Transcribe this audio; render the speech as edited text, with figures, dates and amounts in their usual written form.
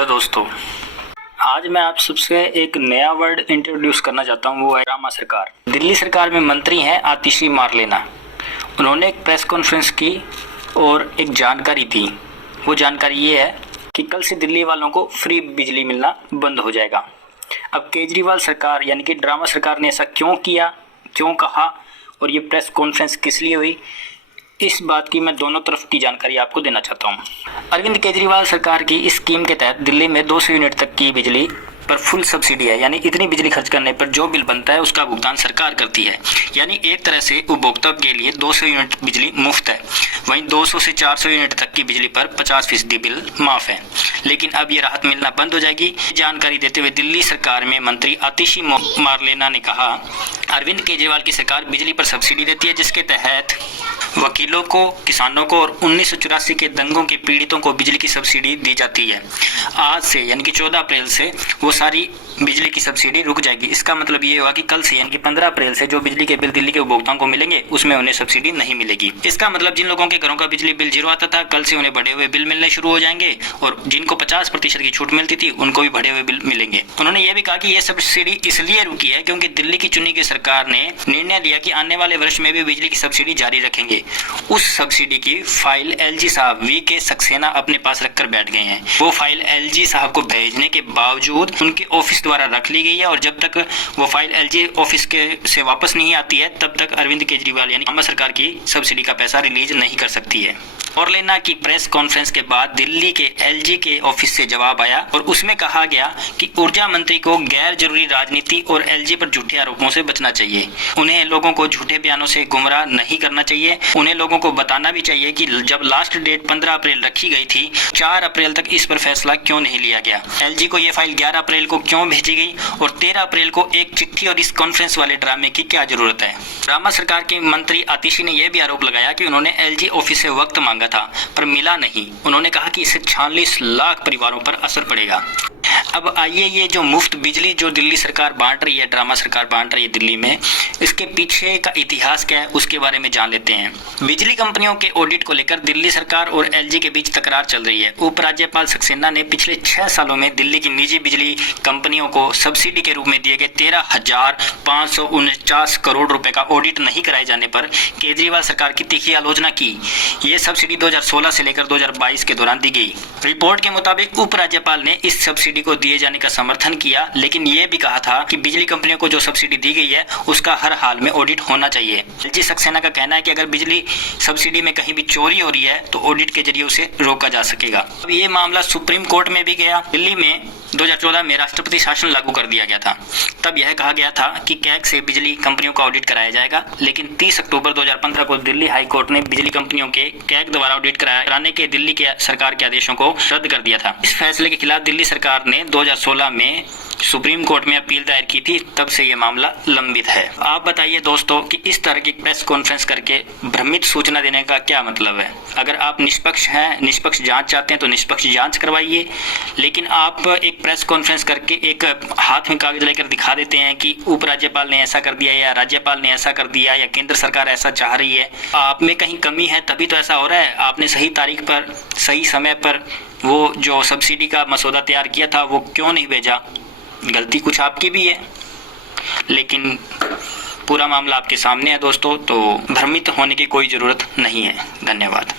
Hello दोस्तों, आज मैं आप सबसे एक नया वर्ड इंट्रोड्यूस करना चाहता हूँ, वो है ड्रामा सरकार। दिल्ली सरकार में मंत्री हैं आतिशी मारलेना। उन्होंने एक प्रेस कॉन्फ्रेंस की और एक जानकारी दी। वो जानकारी ये है कि कल से दिल्ली वालों को फ्री बिजली मिलना बंद हो जाएगा। अब केजरीवाल सरकार यानी कि ड्रामा सरकार ने ऐसा क्यों किया, क्यों कहा और ये प्रेस कॉन्फ्रेंस किस लिए हुई, इस बात की मैं दोनों तरफ की जानकारी आपको देना चाहता हूँ। अरविंद केजरीवाल सरकार की इस स्कीम के तहत दिल्ली में 200 यूनिट तक की बिजली पर फुल सब्सिडी है, यानी इतनी बिजली खर्च करने पर जो बिल बनता है उसका भुगतान सरकार करती है। यानी एक तरह से उपभोक्ता के लिए 200 यूनिट बिजली मुफ्त है। वहीं 200 से 400 यूनिट तक की बिजली पर 50% बिल माफ है। लेकिन अब ये राहत मिलना बंद हो जाएगी। जानकारी देते हुए दिल्ली सरकार में मंत्री आतिशी मारलेना ने कहा, अरविंद केजरीवाल की सरकार बिजली पर सब्सिडी देती है, जिसके तहत वकीलों को, किसानों को और 1984 के दंगों के पीड़ितों को बिजली की सब्सिडी दी जाती है। आज से यानी कि 14 अप्रैल से वो सारी बिजली की सब्सिडी रुक जाएगी। इसका मतलब ये होगा कि कल से यानी कि 15 अप्रैल से जो बिजली के बिल दिल्ली के उपभोक्ताओं को मिलेंगे उसमें उन्हें सब्सिडी नहीं मिलेगी। इसका मतलब जिन लोगों के घरों का बिजली बिल 0 आता था, कल से उन्हें बढ़े हुए बिल मिलने शुरू हो जाएंगे और जिनको 50% की छूट मिलती थी उनको भी बढ़े हुए बिल मिलेंगे। उन्होंने ये भी कहा कि यह सब्सिडी इसलिए रुकी है क्योंकि दिल्ली की चुनी की सरकार ने निर्णय लिया कि आने वाले वर्ष में भी बिजली की सब्सिडी जारी रखेंगे। उस सब्सिडी की फाइल एलजी साहब वी.के. सक्सेना अपने पास रखकर बैठ गए हैं। वो फाइल एलजी साहब को भेजने के बावजूद उनके ऑफिस द्वारा रख ली गई है और जब तक वो फाइल एलजी ऑफिस के से वापस नहीं आती है तब तक अरविंद केजरीवाल यानी ड्रामा सरकार की सब्सिडी का पैसा रिलीज नहीं कर सकती है। मारलेना की प्रेस कॉन्फ्रेंस के बाद दिल्ली के एलजी के ऑफिस से जवाब आया और उसमें कहा गया कि ऊर्जा मंत्री को गैर जरूरी राजनीति और एलजी पर झूठे आरोपों से बचना चाहिए। उन्हें लोगों को झूठे बयानों से गुमराह नहीं करना चाहिए। उन्हें लोगों को बताना भी चाहिए कि जब लास्ट डेट 15 अप्रैल रखी गई थी, 4 अप्रैल तक इस पर फैसला क्यों नहीं लिया गया। एलजी को यह फाइल 11 अप्रैल को क्यों भेजी गई और 13 अप्रैल को एक चिट्ठी और इस कॉन्फ्रेंस वाले ड्रामे की क्या जरूरत है। ड्रामा सरकार के मंत्री आतिशी ने यह भी आरोप लगाया कि उन्होंने एलजी ऑफिस से वक्त मांगा था पर मिला नहीं। उन्होंने कहा कि इससे 46 लाख परिवारों पर असर पड़ेगा। अब आइए, ये जो मुफ्त बिजली जो दिल्ली सरकार बांट रही है, ड्रामा सरकार बांट रही है दिल्ली में, इसके पीछे का इतिहास क्या है उसके बारे में जान लेते हैं। बिजली कंपनियों के ऑडिट को लेकर दिल्ली सरकार और एलजी के बीच तकरार चल रही है। उपराज्यपाल सक्सेना ने पिछले 6 सालों में दिल्ली की निजी बिजली कंपनियों को सब्सिडी के रूप में दिए गए 13,549 करोड़ रुपए का ऑडिट नहीं कराए जाने पर केजरीवाल सरकार की तीखी आलोचना की। ये सब्सिडी 2016 से लेकर 2022 के दौरान दी गई। रिपोर्ट के मुताबिक उपराज्यपाल ने इस सब्सिडी को दिए जाने का समर्थन किया, लेकिन यह भी कहा था कि बिजली कंपनियों को जो सब्सिडी दी गई है उसका हर हाल में ऑडिट होना चाहिए। एलजी सक्सेना का कहना है कि अगर बिजली सब्सिडी में कहीं भी चोरी हो रही है तो ऑडिट के जरिए उसे रोका जा सकेगा। अब ये मामला सुप्रीम कोर्ट में भी गया। दिल्ली में 2014 में राष्ट्रपति शासन लागू कर दिया गया था। तब यह कहा गया था कि कैग से बिजली कंपनियों का ऑडिट कराया जाएगा, लेकिन 30 अक्टूबर 2015 को दिल्ली हाई कोर्ट ने बिजली कंपनियों के कैग द्वारा ऑडिट कराने के दिल्ली के सरकार के आदेशों को रद्द कर दिया था। इस फैसले के खिलाफ दिल्ली सरकार ने 2016 में सुप्रीम कोर्ट में अपील दायर की थी। तब से ये मामला लंबित है। आप बताइए दोस्तों कि इस तरह की प्रेस कॉन्फ्रेंस करके भ्रमित सूचना देने का क्या मतलब है। अगर आप निष्पक्ष हैं, निष्पक्ष जांच चाहते हैं तो निष्पक्ष जांच करवाइए, लेकिन आप एक प्रेस कॉन्फ्रेंस करके एक हाथ में कागज लेकर दिखा देते हैं कि उपराज्यपाल ने ऐसा कर दिया या राज्यपाल ने ऐसा कर दिया या केंद्र सरकार ऐसा चाह रही है। आप में कहीं कमी है तभी तो ऐसा हो रहा है। आपने सही तारीख पर, सही समय पर वो जो सब्सिडी का मसौदा तैयार किया था वो क्यों नहीं भेजा। गलती कुछ आपकी भी है, लेकिन पूरा मामला आपके सामने है दोस्तों, तो भ्रमित होने की कोई ज़रूरत नहीं है। धन्यवाद।